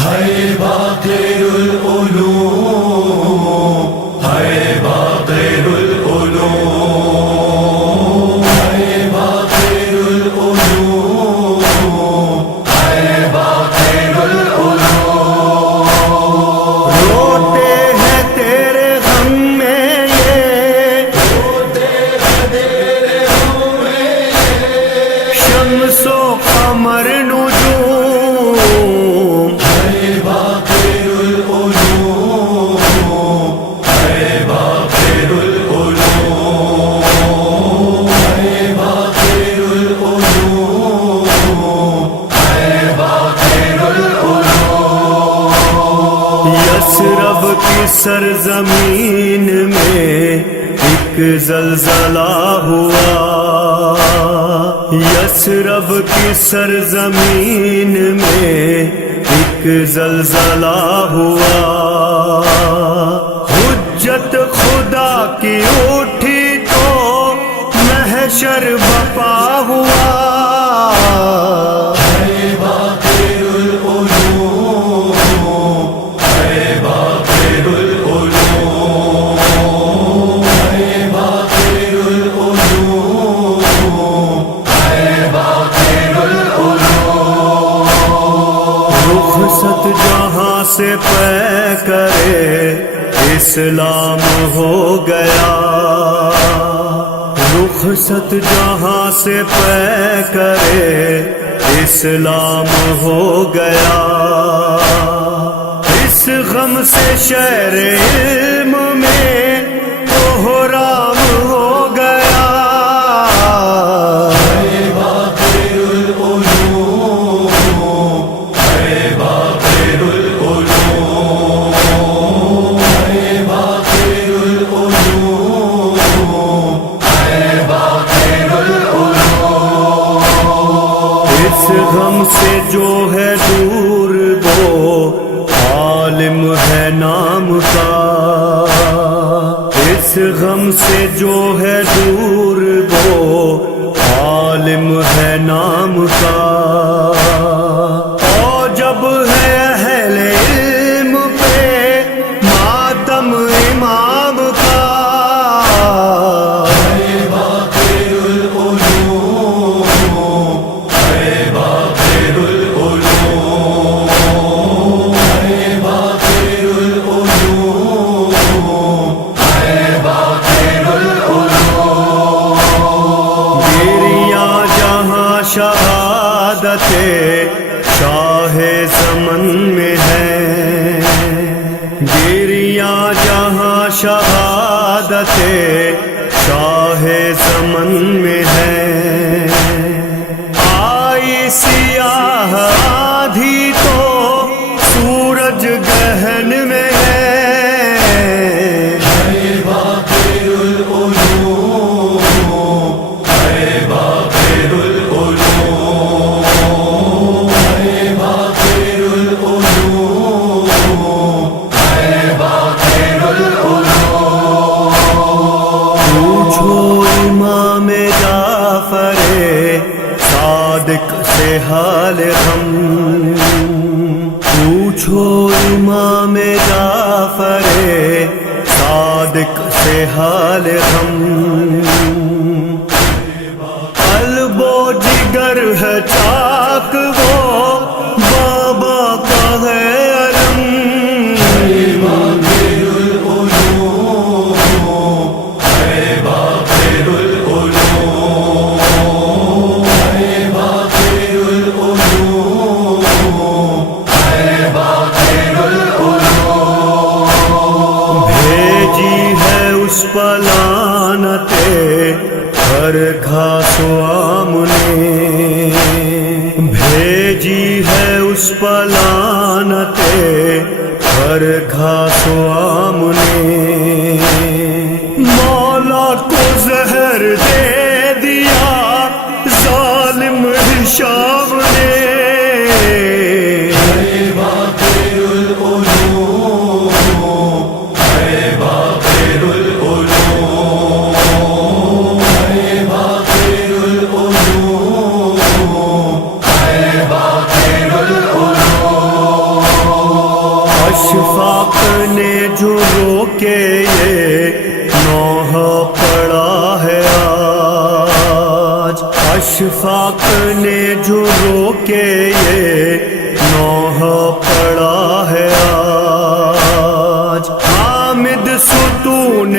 ہے باقر العلوم، ہے باقر العلوم، ہے باقر العلوم، ہے باقر العلوم۔ روتے ہیں تیرے غم میں یہ، روتے ہیں تیرے غم میں یہ، شمس و قمر نجوم، ہے باقر العلوم، ہے باقر العلوم، ہے باقر العلوم، ہے باقر العلوم۔ یثرب کی سرزمین میں ایک زلزلہ ہوا، یثرب کی سرزمین میں ایک زلزلہ ہوا، حجت خدا کی اٹھی تو محشر بپا ہوا، ہے باقر العلوم، ہے باقر العلوم، ہے باقر العلوم، ہے باقر العلوم۔ رخصت جہاں سے پے کرے اسلام ہو گیا، رخصت جہاں سے پے کرے اسلام ہو گیا، اس غم سے شہر علم میں کوہرام ہو گیا، ہے باقر العلوم، ہے باقر العلوم، ہے باقر العلوم، ہے باقر العلوم۔ اس غم سے جو ہے دور وہ عالم ہے نام کا، اس غم سے جو ہے دور وہ عالم ہے نام کا، اور جب ہے اہل علم پہ ماتم امام کا، ہے باقر العلوم، ہے باقر العلوم، ہے باقر العلوم، ہے باقر العلوم۔ گریاں جہاں شہادت شاہ زمن میں ہے، گریاں جہاں شہادت شاہ زمن میں ہے، آئی سیاہ آدھی تو سورج گہن میں ہے، ہے باقر العلوم، ہے باقر العلوم، ہے باقر العلوم، ہے باقر العلوم۔ پوچھو امام جعفر صادق سے حال غم، پوچھو امام جعفر صادق سے حال غم، قلب و جگر ہے چاک وہ بابا کا ہے علم، باقر العلوم، ہے باقر العلوم، ہے باقر العلوم، ہے باقر العلوم۔ بھیجی ہے اس پلانت ہر گھاس و آم نے، بھیجی ہے اس پلانت ہر گھاس و آم نے، مولا کو زہر دے دیا ظالم ہشام نے، ہے باقر العلوم، ہے باقر العلوم، ہے باقر العلوم، ہے باقر العلوم۔ اشفاق نے جو روکے یہ نوح پڑا ہے آج، اشفاق نے جو روکے یہ نوح پڑا ہے آج، حامد ستون